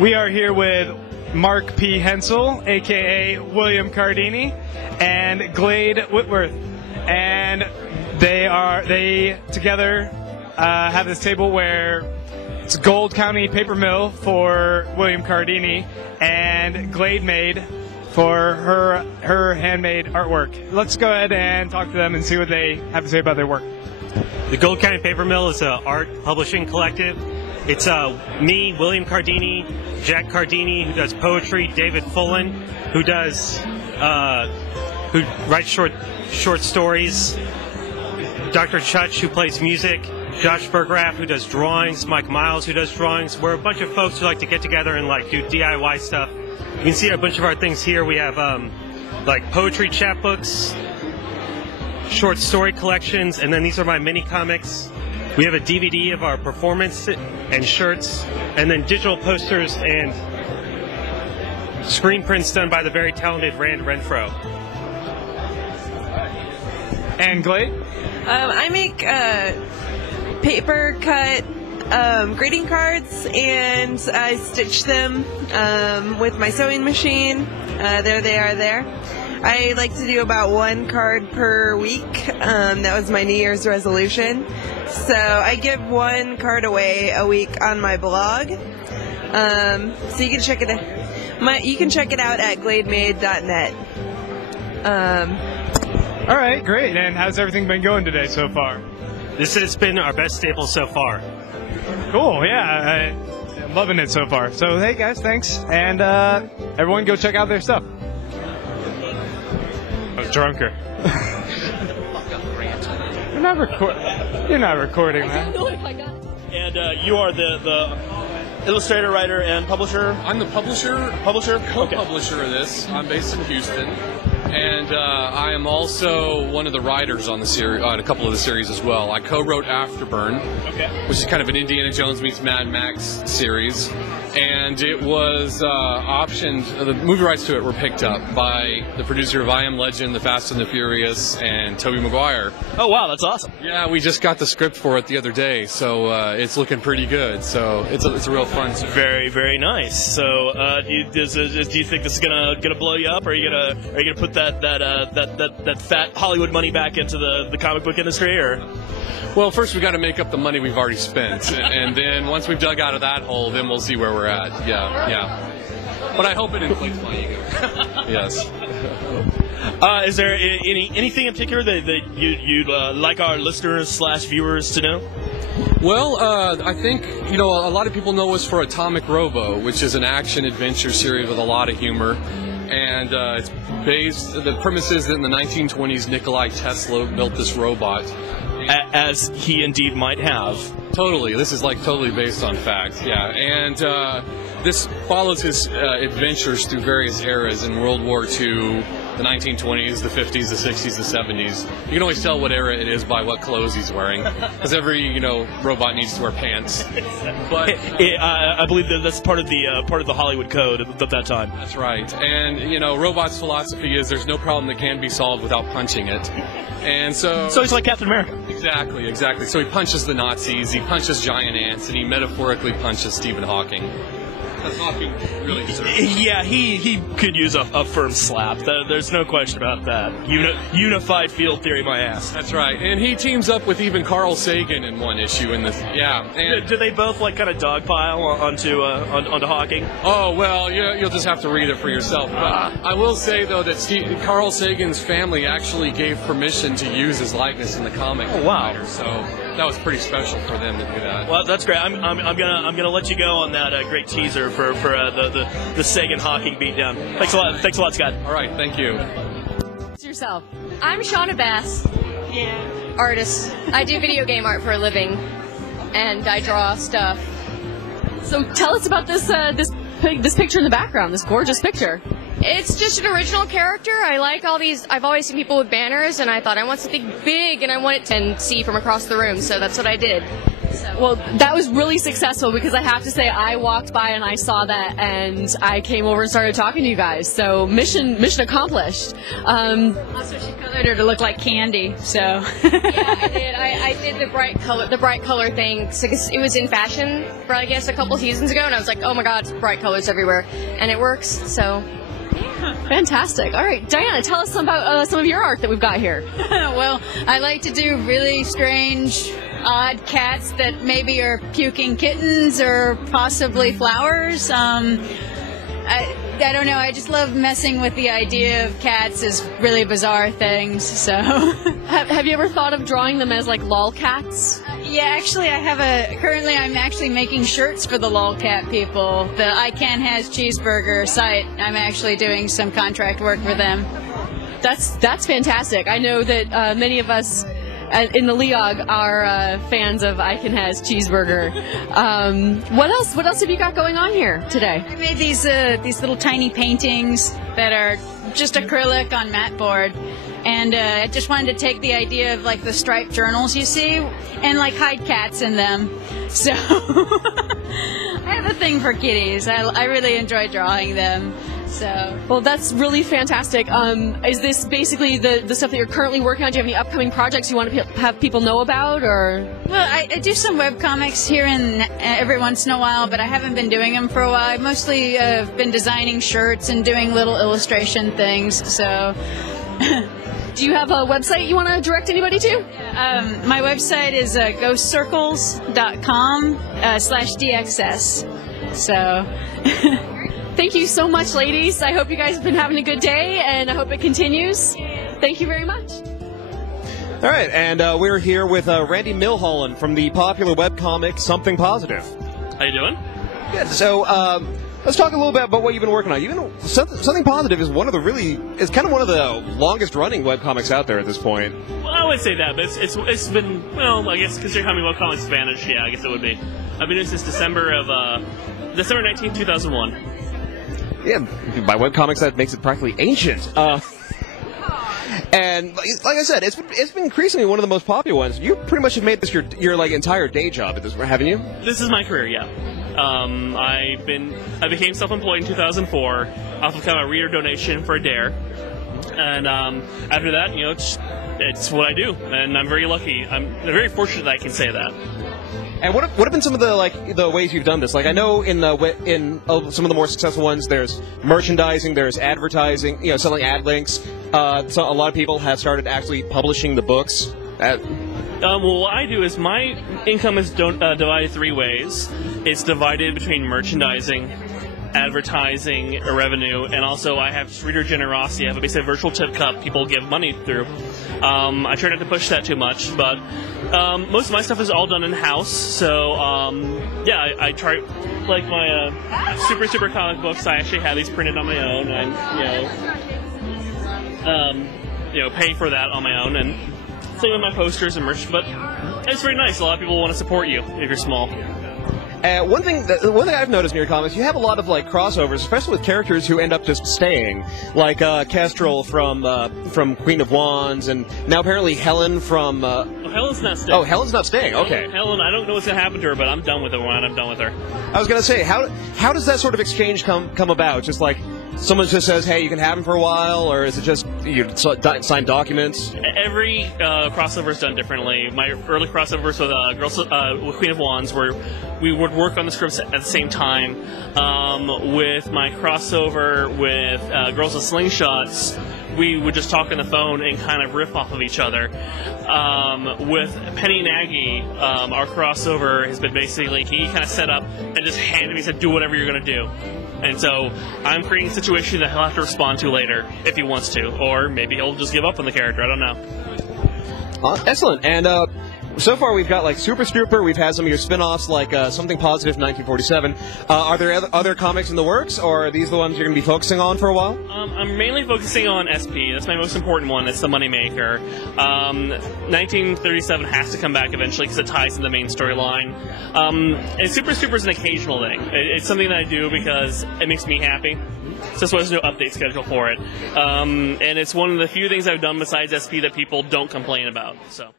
We are here with Mark P. Hensel, aka William Cardini, and Glade Whitworth, and they together have this table where it's Gold County Paper Mill for William Cardini and Glade Made for her handmade artwork. Let's go ahead and talk to them and see what they have to say about their work. The Gold County Paper Mill is an art publishing collective. It's me, William Cardini, Jack Cardini, who does poetry, David Fullen, who writes short stories, Dr. Chutch, who plays music, Josh Bergraff, who does drawings, Mike Miles, who does drawings. We're a bunch of folks who like to get together and do DIY stuff. You can see a bunch of our things here. We have poetry chapbooks, short story collections, and then these are my mini comics. We have a DVD of our performance and shirts, and then digital posters and screen prints done by the very talented Rand Renfro. And Glade? I make paper cut greeting cards, and I stitch them with my sewing machine. There they are there. I like to do about one card per week. That was my New Year's resolution. So I give one card away a week on my blog. So you can check it out. You can check it out at glademade.net. All right, great. And how's everything been going today so far? This has been our best staple so far. Cool, yeah. I'm loving it so far. So, hey, guys, thanks. And everyone go check out their stuff. I'm drunker. You're not recording, man. And you are the illustrator, writer, and publisher? I'm the publisher, co-publisher of this. I'm based in Houston. And I am also one of the writers on the series, on a couple of the series as well. I co-wrote Afterburn, which is kind of an Indiana Jones meets Mad Max series. And it was optioned, the movie rights to it were picked up by the producer of I Am Legend, The Fast and the Furious, and Tobey Maguire. Oh, wow, that's awesome. Yeah, we just got the script for it the other day, so it's looking pretty good. So it's a real fun series. Very, very nice. So do you think this is gonna blow you up, or are you gonna put that fat Hollywood money back into the comic book industry, or? Well, first we got to make up the money we've already spent, and then once we've dug out of that hole, then we'll see where we're at. Yeah. But I hope it inflates my ego. Yes. Is there anything in particular that you'd like our listeners / viewers to know? Well, I think, a lot of people know us for Atomic Robo, which is an action-adventure series with a lot of humor. And it's based, the premise is that in the 1920s, Nikolai Tesla built this robot. As he indeed might have. Totally. This is totally based on fact. Yeah. And this follows his adventures through various eras in World War II, the 1920s, the 50s, the 60s, the 70s. You can always tell what era it is by what clothes he's wearing, because every robot needs to wear pants. But I believe that's part of the Hollywood code of that time. That's right. And robots' philosophy is there's no problem that can be solved without punching it. And so he's like Captain America. Exactly. So he punches the Nazis, he punches giant ants, and he metaphorically punches Stephen Hawking. Hawking really deserves it. Yeah, he could use a firm slap. There's no question about that. Unified field theory, my ass. That's right. And he teams up with even Carl Sagan in one issue in this. Yeah. And do they both kind of dogpile onto Hawking? Oh well, you'll just have to read it for yourself. But I will say though that Carl Sagan's family actually gave permission to use his likeness in the comic. Oh wow! Writer, so that was pretty special for them to do that. Well, that's great. I'm gonna let you go on that great teaser for the Sagan Hawking beatdown. Thanks a lot, Scott. All right, thank you. It's yourself. I'm Shauna Bass. Yeah. Artist. I do video game art for a living, and I draw stuff. So tell us about this picture in the background. This gorgeous picture. It's just an original character. I like all these. I've always seen people with banners, and I thought I want something big, and I want it to see from across the room. So that's what I did. Well, that was really successful because I have to say I walked by and I saw that and I came over and started talking to you guys. So mission accomplished. Also, she colored her to look like Candy. So Yeah, I did. I did the bright color thing because it was in fashion for I guess a couple seasons ago, and I was like, oh my god, bright colors everywhere, and it works. So. Fantastic. All right, Diana, tell us about some of your art that we've got here. well, I like to do really strange, odd cats that maybe are puking kittens or possibly flowers. I don't know. I just love messing with the idea of cats as really bizarre things. So, have you ever thought of drawing them as like lolcats? Yeah, actually, currently I'm actually making shirts for the lolcat people. The I Can Has Cheeseburger site. I'm actually doing some contract work for them. That's fantastic. I know that many of us in the Leog are fans of I Can Has Cheeseburger. What else have you got going on here today? I made these little tiny paintings that are just acrylic on mat board. And I just wanted to take the idea of like the striped journals you see and like hide cats in them. So I have a thing for kitties. I really enjoy drawing them. So well, that's really fantastic. Is this basically the stuff that you're currently working on? Do you have any upcoming projects you want to have people know about, or? Well, I do some webcomics here and every once in a while, but I haven't been doing them for a while. I've mostly been designing shirts and doing little illustration things. So. Do you have a website you want to direct anybody to? My website is ghostcircles.com/DXS. So. Thank you so much, ladies. I hope you guys have been having a good day, and I hope it continues. Thank you very much. All right, and we're here with Randy Milholland from the popular webcomic Something Positive. How you doing? Good. So, let's talk a little bit about what you've been working on. Something Positive is kind of one of the longest running webcomics out there at this point. Well, I would say that, but it's been, well, I guess considering how many webcomics Spanish, yeah, I guess it would be. I've been doing this since December 19th, 2001. Yeah, by webcomics that makes it practically ancient. And like I said, it's been increasingly one of the most popular ones. You pretty much have made this your like entire day job at this, haven't you? This is my career, yeah. I became self-employed in 2004 off of kind of a reader donation for a dare, and after that, it's what I do, and I'm very lucky. I'm very fortunate that I can say that. And what have been some of the ways you've done this? Like I know in some of the more successful ones, there's merchandising, there's advertising, selling ad links. So a lot of people have started actually publishing the books. Well, what I do is my income is divided three ways. It's divided between merchandising, advertising revenue, and also I have reader generosity. I have basically a virtual tip cup people give money through. I try not to push that too much, but most of my stuff is all done in-house, so I try, like my super comic books, I actually have these printed on my own, and pay for that on my own, and same with my posters and merch, but it's very nice. A lot of people want to support you if you're small. One thing I've noticed in your comics, you have a lot of like crossovers, especially with characters who end up just staying, like Kestrel from Queen of Wands, and now apparently Helen from. Helen's not staying. Oh, Helen's not staying. Okay. Helen, I don't know what's gonna happen to her, but I'm done with her when I'm done with her. I was gonna say, how does that sort of exchange come about? Just like someone just says, "Hey, you can have him for a while," or is it just you sign documents? Every crossover is done differently. My early crossovers with Queen of Wands, where we would work on the scripts at the same time. With my crossover with Girls with Slingshots, we would just talk on the phone and kind of riff off of each other. With Penny Nagy, our crossover has been basically he kind of set up and just handed me, said, "Do whatever you're going to do." And so I'm creating a situation that he'll have to respond to later if he wants to, or maybe he'll just give up on the character. I don't know. Excellent. And so far we've got like Super Strooper, we've had some of your spin-offs like Something Positive 1947. Are there other comics in the works, or are these the ones you're going to be focusing on for a while? I'm mainly focusing on SP. That's my most important one. It's the moneymaker. 1937 has to come back eventually because it ties in the main storyline. And Super Strooper is an occasional thing. It's something that I do because it makes me happy. So that's why there's no update schedule for it. And it's one of the few things I've done besides SP that people don't complain about. So.